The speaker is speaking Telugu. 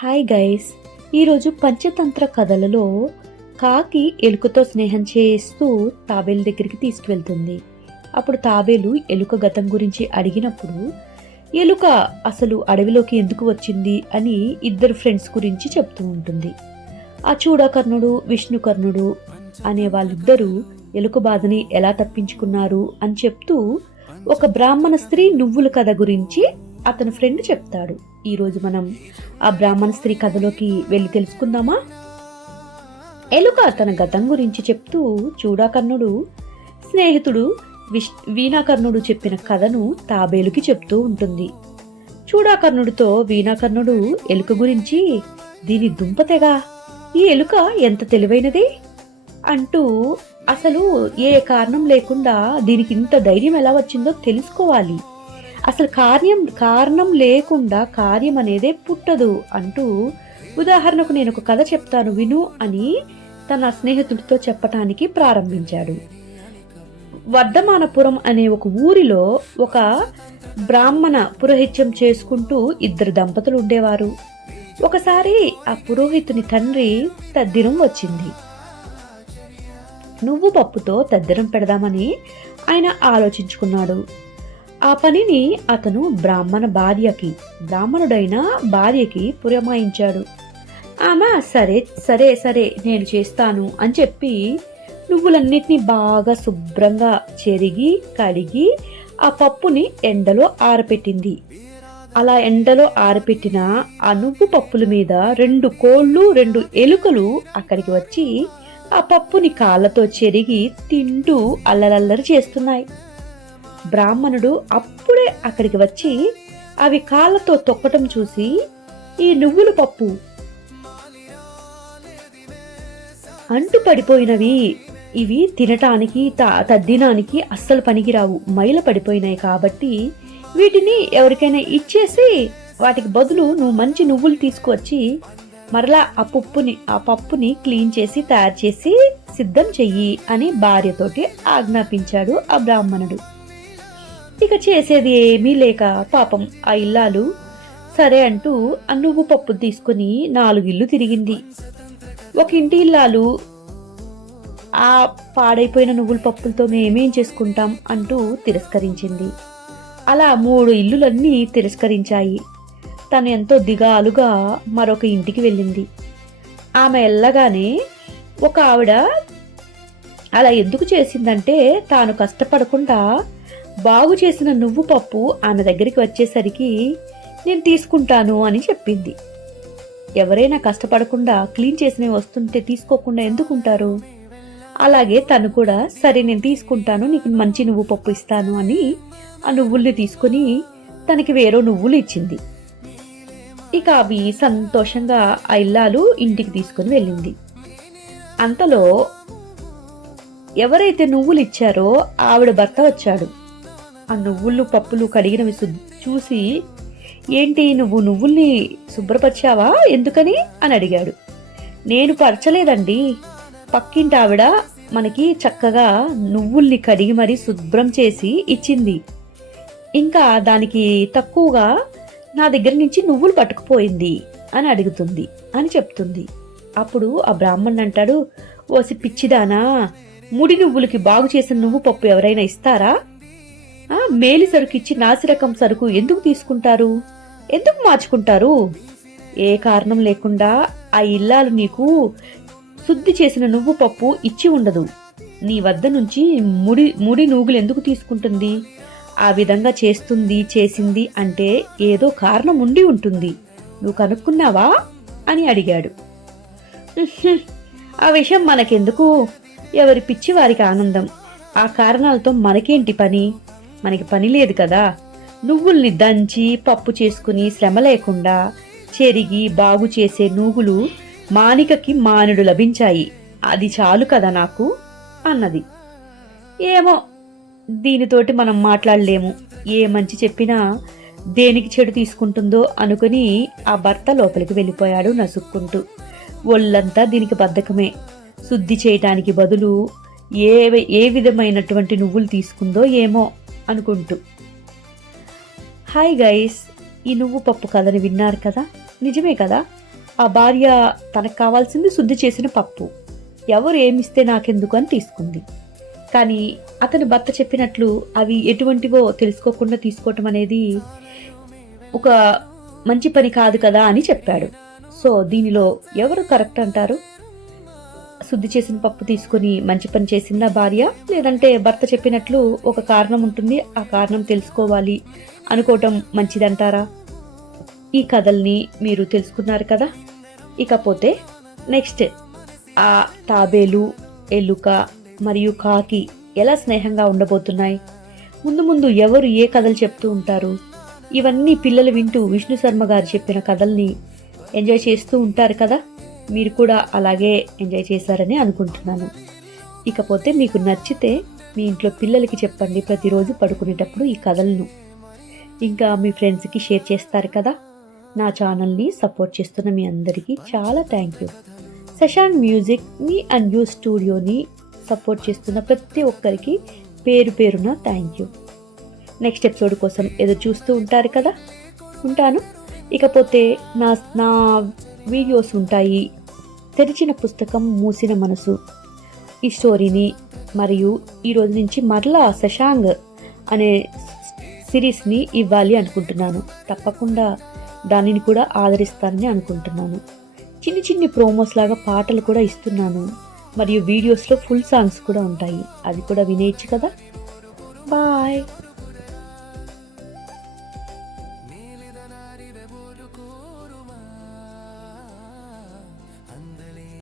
హాయ్ గైస్, ఈరోజు పంచతంత్ర కథలలో కాకి ఎలుకతో స్నేహం చేస్తూ తాబేలు దగ్గరికి తీసుకువెళ్తుంది. అప్పుడు తాబేలు ఎలుక గతం గురించి అడిగినప్పుడు ఎలుక అసలు అడవిలోకి ఎందుకు వచ్చింది అని ఇద్దరు ఫ్రెండ్స్ గురించి చెప్తూ ఉంటుంది. ఆ చూడాకర్ణుడు విష్ణుకర్ణుడు అనే వాళ్ళిద్దరూ ఎలుక బాధని ఎలా తప్పించుకున్నారు అని చెప్తూ ఒక బ్రాహ్మణ స్త్రీ నువ్వుల కథ గురించి అతని ఫ్రెండ్ చెప్తాడు. ఈరోజు మనం ఆ బ్రాహ్మణ స్త్రీ కథలోకి వెళ్ళి తెలుసుకుందామా? ఎలుక తన గతం గురించి చెప్తూ చూడాకర్ణుడు స్నేహితుడు వీణాకర్ణుడు చెప్పిన కథను తాబేలుకి చెప్తూ ఉంటుంది. చూడాకర్ణుడితో వీణాకర్ణుడు ఎలుక గురించి, దీని దుంపతెగా, ఈ ఎలుక ఎంత తెలివైనది అంటూ, అసలు ఏ కారణం లేకుండా దీనికి ఇంత ధైర్యం ఎలా వచ్చిందో తెలుసుకోవాలి, అసలు కారణం లేకుండా కార్యం అనేదే పుట్టదు అంటూ, ఉదాహరణకు నేను ఒక కథ చెప్తాను విను అని తన స్నేహితుడితో చెప్పటానికి ప్రారంభించాడు. వర్ధమానపురం అనే ఒక ఊరిలో ఒక బ్రాహ్మణ పురోహిత్యం చేసుకుంటూ ఇద్దరు దంపతులు ఉండేవారు. ఒకసారి ఆ పురోహితుని తండ్రి తద్దినం వచ్చింది. నువ్వు పప్పుతో తద్దినం పెడదామని ఆయన ఆలోచించుకున్నాడు. ఆ పనిని అతను బ్రాహ్మణుడైన భార్యకి పురమాయించాడు. ఆమె సరే సరే సరే నేను చేస్తాను అని చెప్పి నువ్వులన్నిటినీ బాగా శుభ్రంగా చెరిగి కడిగి ఆ పప్పుని ఎండలో ఆరపెట్టింది. అలా ఎండలో ఆరపెట్టిన ఆ నువ్వు పప్పుల మీద 2 కోళ్ళు 2 ఎలుకలు అక్కడికి వచ్చి ఆ పప్పుని కాళ్ళతో చెరిగి తింటూ అల్లరల్లరి చేస్తున్నాయి. బ్రాహ్మణుడు అప్పుడే అక్కడికి వచ్చి అవి కాళ్ళతో తొక్కటం చూసి, ఈ నువ్వుల పప్పు అంటు పడిపోయినవి, ఇవి తినటానికి తద్దినానికి అస్సలు పనికిరావు, మైల పడిపోయినాయి కాబట్టి వీటిని ఎవరికైనా ఇచ్చేసి వాటికి బదులు నువ్వు మంచి నువ్వులు తీసుకువచ్చి మరలా ఆ పప్పుని క్లీన్ చేసి తయారు చేసి సిద్ధం చెయ్యి అని భార్యతోటి ఆజ్ఞాపించాడు ఆ బ్రాహ్మణుడు. ఇక చేసేది ఏమీ లేక పాపం ఆ ఇల్లాలు సరే అంటూ ఆ నువ్వు పప్పు తీసుకుని 4 ఇల్లు తిరిగింది. ఒక ఇంటి ఇల్లాలు ఆ పాడైపోయిన నువ్వుల పప్పులతో మేమేం చేసుకుంటాం అంటూ తిరస్కరించింది. అలా 3 ఇల్లులన్నీ తిరస్కరించాయి. తను ఎంతో దిగాలుగా మరొక ఇంటికి వెళ్ళింది. ఆమె వెళ్ళగానే ఒక ఆవిడ అలా ఎందుకు చేసిందంటే, తాను కష్టపడకుండా బాగు చేసిన నువ్వు పప్పు ఆమె దగ్గరికి వచ్చేసరికి నేను తీసుకుంటాను అని చెప్పింది. ఎవరైనా కష్టపడకుండా క్లీన్ చేసినవి వస్తుంటే తీసుకోకుండా ఎందుకుంటారు? అలాగే తను కూడా సరే నేను తీసుకుంటాను, నీకు మంచి నువ్వు పప్పు ఇస్తాను అని ఆ నువ్వుల్ని తీసుకుని తనకి వేరే నువ్వులు ఇచ్చింది. ఇక అవి సంతోషంగా ఆ ఇల్లాలు ఇంటికి తీసుకుని వెళ్ళింది. అంతలో ఎవరైతే నువ్వులు ఇచ్చారో ఆవిడ భర్త వచ్చాడు. ఆ నువ్వులు పప్పులు కడిగినవి చూసి, ఏంటి నువ్వు నువ్వుల్ని శుభ్రపరిచావా, ఎందుకని అని అడిగాడు. నేను పరచలేదండి, పక్కింటి ఆవిడ మనకి చక్కగా నువ్వుల్ని కడిగి మరీ శుభ్రం చేసి ఇచ్చింది, ఇంకా దానికి తక్కువగా నా దగ్గర నుంచి నువ్వులు పట్టుకుపోయింది అని అడుగుతుంది అని చెప్తుంది. అప్పుడు ఆ బ్రాహ్మణుడు అంటాడు, ఓసి పిచ్చిదానా, ముడి నువ్వులకి బాగు చేసిన నువ్వు పప్పు ఎవరైనా ఇస్తారా? మేలి సరుకు ఇచ్చి నాసిరకం సరుకు ఎందుకు తీసుకుంటారు, ఎందుకు మార్చుకుంటారు? ఏ కారణం లేకుండా ఆ ఇల్లాలు నీకు శుద్ధి చేసిన నువ్వు పప్పు ఇచ్చి ఉండదు. నీ వద్ద నుంచి ముడి నూగులు ఎందుకు తీసుకుంటుంది? ఆ విధంగా చేసింది అంటే ఏదో కారణం ఉండి ఉంటుంది, నువ్వు కనుక్కున్నావా అని అడిగాడు. ఆ విషయం మనకెందుకు, ఎవరి పిచ్చి వారికి ఆనందం, ఆ కారణాలతో మనకేంటి పని, మనకి పని లేదు కదా. నువ్వుల్ని దంచి పప్పు చేసుకుని శ్రమ లేకుండా చెరిగి బాగు చేసే నూగులు మానికకి మానుడు లభించాయి, అది చాలు కదా నాకు అన్నది. ఏమో, దీనితోటి మనం మాట్లాడలేము, ఏ మంచి చెప్పినా దేనికి చెడు తీసుకుంటుందో అనుకుని ఆ భర్త లోపలికి వెళ్ళిపోయాడు నసుక్కుంటూ. ఒళ్ళంతా దీనికి బద్ధకమే, శుద్ధి చేయటానికి బదులు ఏ విధమైనటువంటి నువ్వులు తీసుకుందో ఏమో అనుకుంటూ. హాయ్ గైస్, ఈ నువ్వు పప్పు కథని విన్నారు కదా, నిజమే కదా? ఆ భార్య తనకు కావాల్సింది శుద్ధి చేసిన పప్పు, ఎవరు ఏమిస్తే నాకెందుకు అని తీసుకుంది. కానీ అతని భర్త చెప్పినట్లు అవి ఎటువంటివో తెలుసుకోకుండా తీసుకోవటం అనేది ఒక మంచి పని కాదు కదా అని చెప్పాడు. సో దీనిలో ఎవరు కరెక్ట్ అంటారు? శుద్ధి చేసిన పప్పు తీసుకొని మంచి పని చేసిందా భార్య, లేదంటే భర్త చెప్పినట్లు ఒక కారణం ఉంటుంది, ఆ కారణం తెలుసుకోవాలి అనుకోవటం మంచిదంటారా? ఈ కథల్ని మీరు తెలుసుకున్నారు కదా. ఇకపోతే నెక్స్ట్ ఆ తాబేలు, ఎలుక మరియు కాకి ఎలా స్నేహంగా ఉండబోతున్నాయి, ముందు ముందు ఎవరు ఏ కథలు చెప్తూ ఉంటారు, ఇవన్నీ పిల్లలు వింటూ విష్ణు శర్మ గారు చెప్పిన కథల్ని ఎంజాయ్ చేస్తూ ఉంటారు కదా. మీరు కూడా అలాగే ఎంజాయ్ చేశారని అనుకుంటున్నాను. ఇకపోతే మీకు నచ్చితే మీ ఇంట్లో పిల్లలకి చెప్పండి ప్రతిరోజు పడుకునేటప్పుడు ఈ కథలను. ఇంకా మీ ఫ్రెండ్స్కి షేర్ చేస్తారు కదా. నా ఛానల్ని సపోర్ట్ చేస్తున్న మీ అందరికీ చాలా thank you. Shashank music me and you స్టూడియోని సపోర్ట్ చేస్తున్న ప్రతి ఒక్కరికి పేరు పేరున థ్యాంక్ యూ. నెక్స్ట్ ఎపిసోడ్ కోసం ఎదురు చూస్తూ ఉంటారు కదా. ఉంటాను. ఇకపోతే నా నా వీడియోస్ ఉంటాయి. తెరిచిన పుస్తకం, మూసిన మనసు, ఈ స్టోరీని మరియు ఈరోజు నుంచి మరలా శశాంక్ అనే సిరీస్ని ఇవ్వాలి అనుకుంటున్నాను. తప్పకుండా దానిని కూడా ఆదరిస్తానని అనుకుంటున్నాను. చిన్ని చిన్ని ప్రోమోస్ లాగా పాటలు కూడా ఇస్తున్నాను, మరియు వీడియోస్లో ఫుల్ సాంగ్స్ కూడా ఉంటాయి, అవి కూడా వినేయచ్చు కదా. బాయ్.